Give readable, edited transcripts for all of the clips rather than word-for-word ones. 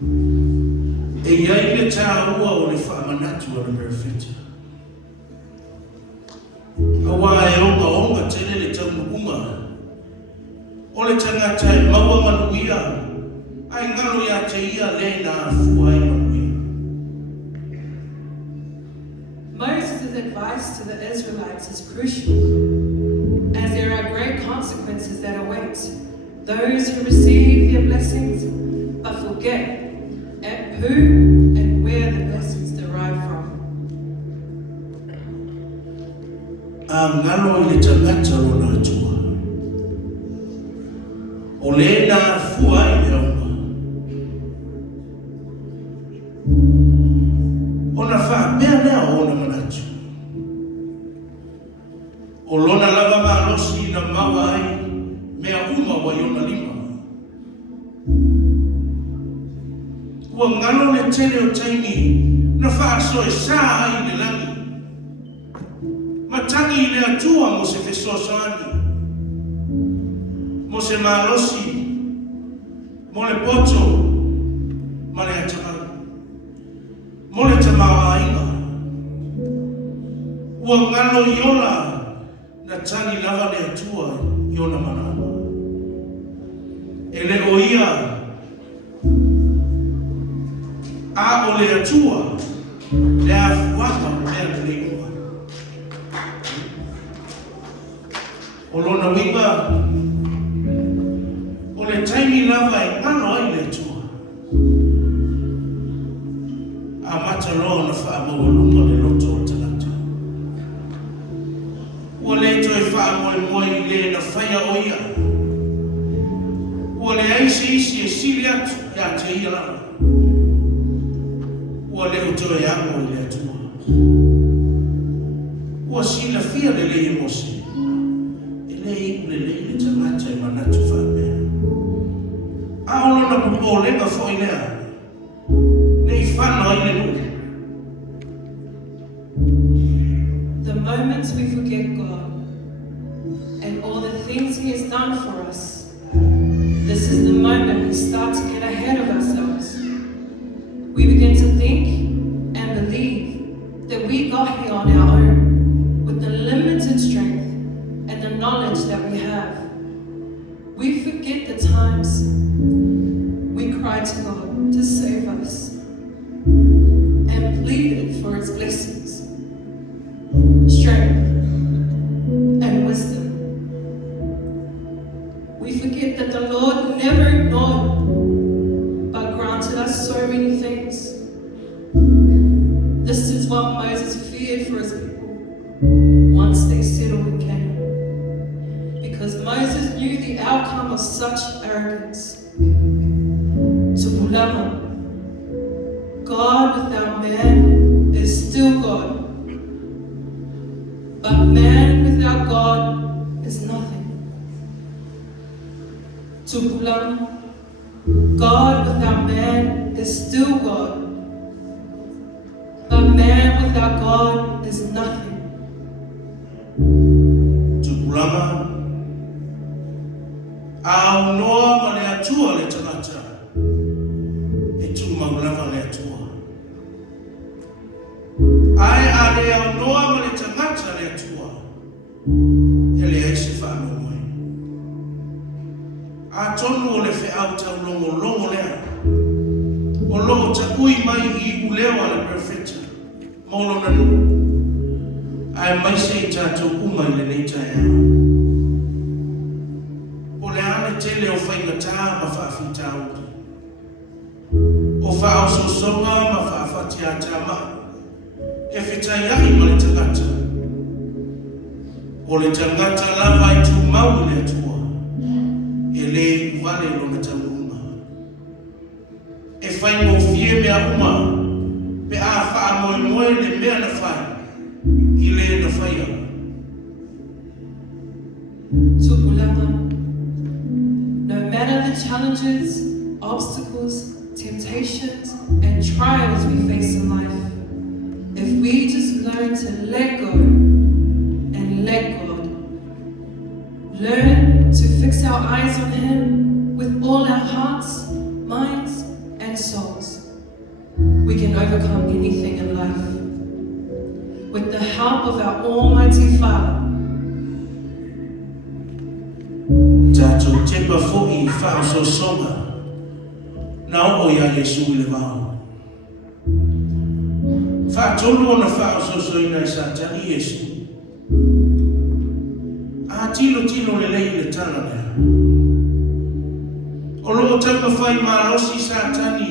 E iai le tāua o le whaamanatu o le perfecta. Awa e onga tele le taunukunga. O le tangata e maua manuia. Ai ngalo ia te ia le nā fua e manuia. Moses' advice to the Israelites is crucial, as there are great consequences that await those who receive their blessings but forget who and where the blessings derive from. Ngalo i le tangata o nā Atua. O le nā fua i le onga. Ona wha mea lea o na manatu. O lona lava malosi na maua ai mea uma wa iona lima. Ua ngalo le tele o taimi na wha so e sā ai le langi. Matangi i le atua mo se fesosoani. Mo se malosi, mo le poto, ma le atamau. Mo le tamawa inga. Ua ngalo iola na tani lava le atua iona manawa. E le o ia a o le atua le afuaka le le inga. O lona winga o le taimi lava e ngalo ai le atua. A mata loa na whaamawalunga le loto o talata. Ua le to e whaamoe le na whaia o ia. Ua le aise isi e sili atu ia te ia lana. Ua le o to e amo i le atua. Ua sila fia le le e mose. E le iku le tangata e manatu whaamea. Aolo na pupo lenga fo i lea. The moment we forget God and all the things He has done for us, this is the moment we start to get ahead of ourselves. We begin to think and believe that we got here on our own with the limited strength and the knowledge that we have. We forget the times we cried to God to save us and pleaded for His blessings, strength, and wisdom. We forget that the Lord never ignored, but granted us so many things. This is what Moses feared for his people once they settled in Canaan, because Moses knew the outcome of such arrogance. Tupulaga, God without man is still God, but man without God is nothing. Tupulaga, God without man is still God, but man without God is nothing. Tupulaga, au noa ma le atua le tangata, e tu maulava le atua. Ai ale au noa ma le tangata le atua, e le aise whaanomoe. A tonu o le wheau tau longo lea, o longo ta ui mai I ulewa le perfecta, maulo nanu, ai mai se I tātou uma I le neita ea. O le ane tele o whaingata ma whaafita auti. O whaau sosonga ma whaafati a tāma. E whitai ai ma le tangata. O le tangata lava I tu mau le atua. E le vale lo na taunga. E whai mo fie mea uma. Pe a wha moe le mea na whai. I le na whaia. Tupulaga, no matter the challenges, obstacles, temptations, and trials we face in life, if we just learn to let go and let God, learn to fix our eyes on Him with all our hearts, minds, and soul, we can overcome anything in life. With the help of our Almighty Father. Tato tepa fo'i whaososonga na o ia Yesu I le vau. Whaatolu ona whaososoina I Satani Yesu. A tilo le lei le tana lea. O loo tauka whai mālosi Satani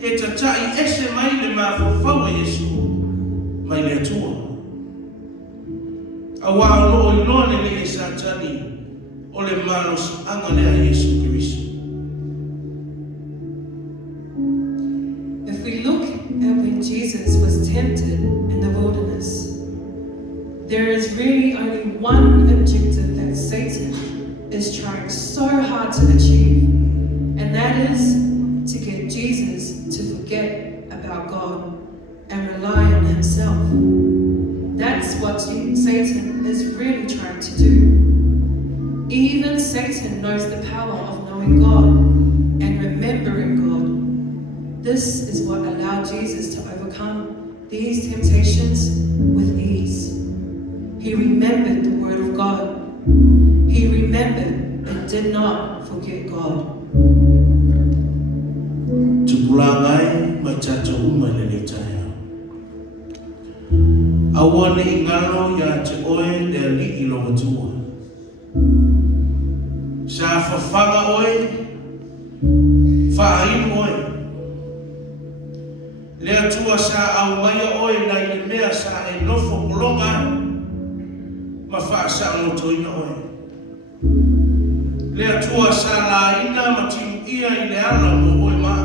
e tatai ese mai le mawhawhaua Yesu mai le atua. A wao loo inoa le lei Satani o le malos anga lea Yesu Kiriso. If we look at when Jesus was tempted in the wilderness, there is really only one objective that Satan is trying so hard to achieve, and that is to get Jesus to forget about God and rely on himself. That's what Satan is really trying to do. Even Satan knows the power of knowing God and remembering God. This is what allowed Jesus to overcome these temptations with ease. He remembered the word of God. He remembered and did not forget God. Tupulaga matata uma le taya. Awane ingalo ya te oe le Alii lo Atua. Sa whawhanga oe, whahainu oe. Le Atua sa au maia oe na I le mea sa e nofo kolonga, ma wha sa ngotoina oe. Le Atua sa la ina ma timu ia I le ala mo oe maa.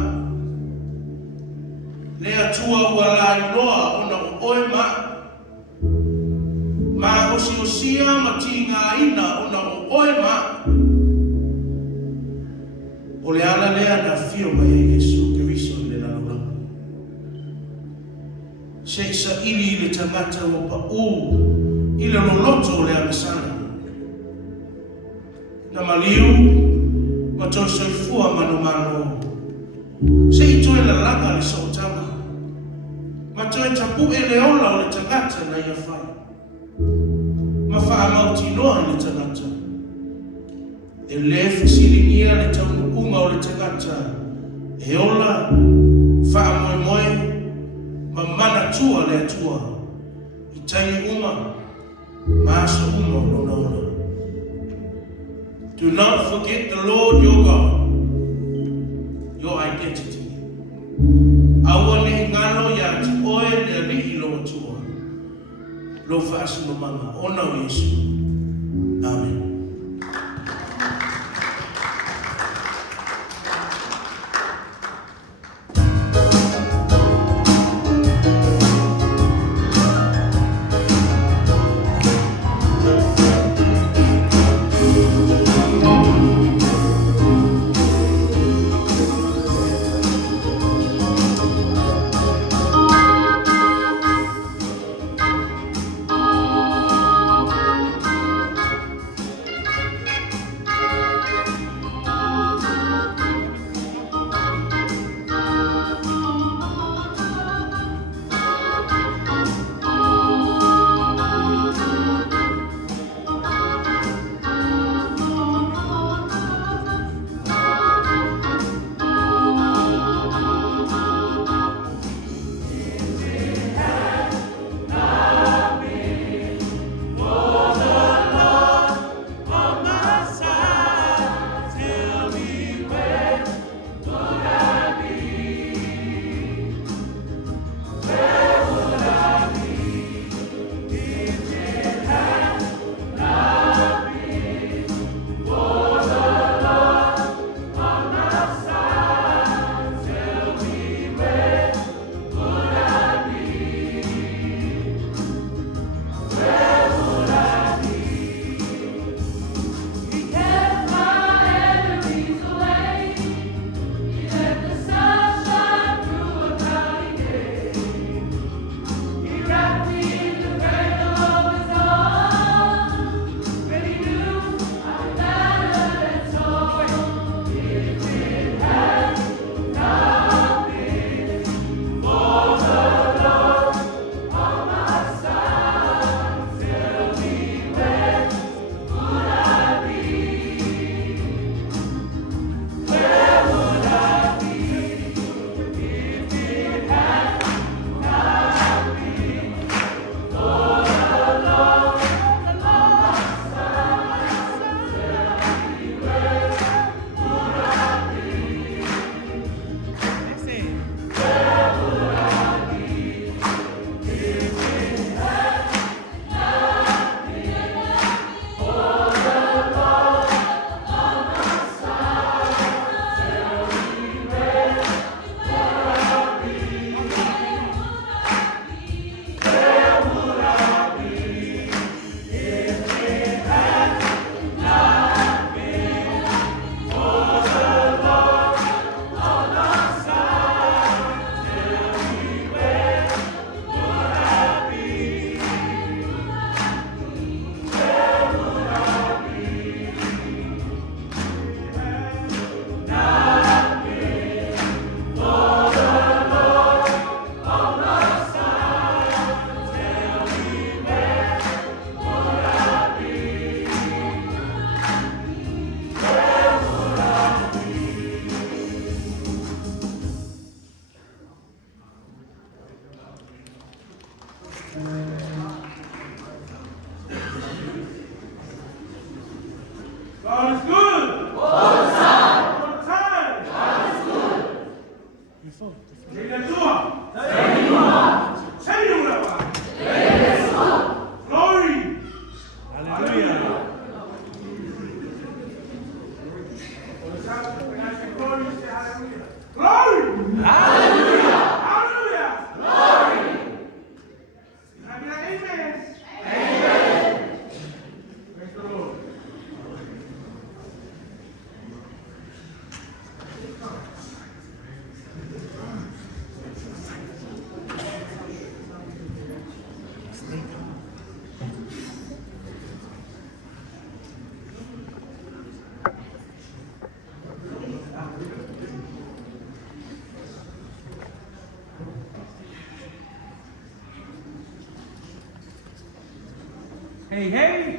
Le Atua ua la inoa ona o oe maa. Ma osia ma tinga ina ona o oe maa. O le ala lea na fio mai Yesu Kiriso I le lalolanga. Se isa ili le tangata o pa u I le loloto o le amasana. Na maliu ma toi soifua mano. Se I toi la langa le sautanga. Ma toi tapu e le ola o le tangata na ia whai. Ma wha mauti noa I le tangata. E le fasilingia le taunukunga o le tangata. E ola, wha moe, ma mana tua le atua. I taini uma, maasa uma ola. Do not forget the Lord your God, your identity. Awane ingalo ya te oe le Alii lo Atua. Lo faasinomaga, ona o Yesu. Amen. Hey, hey!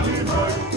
happy birthday.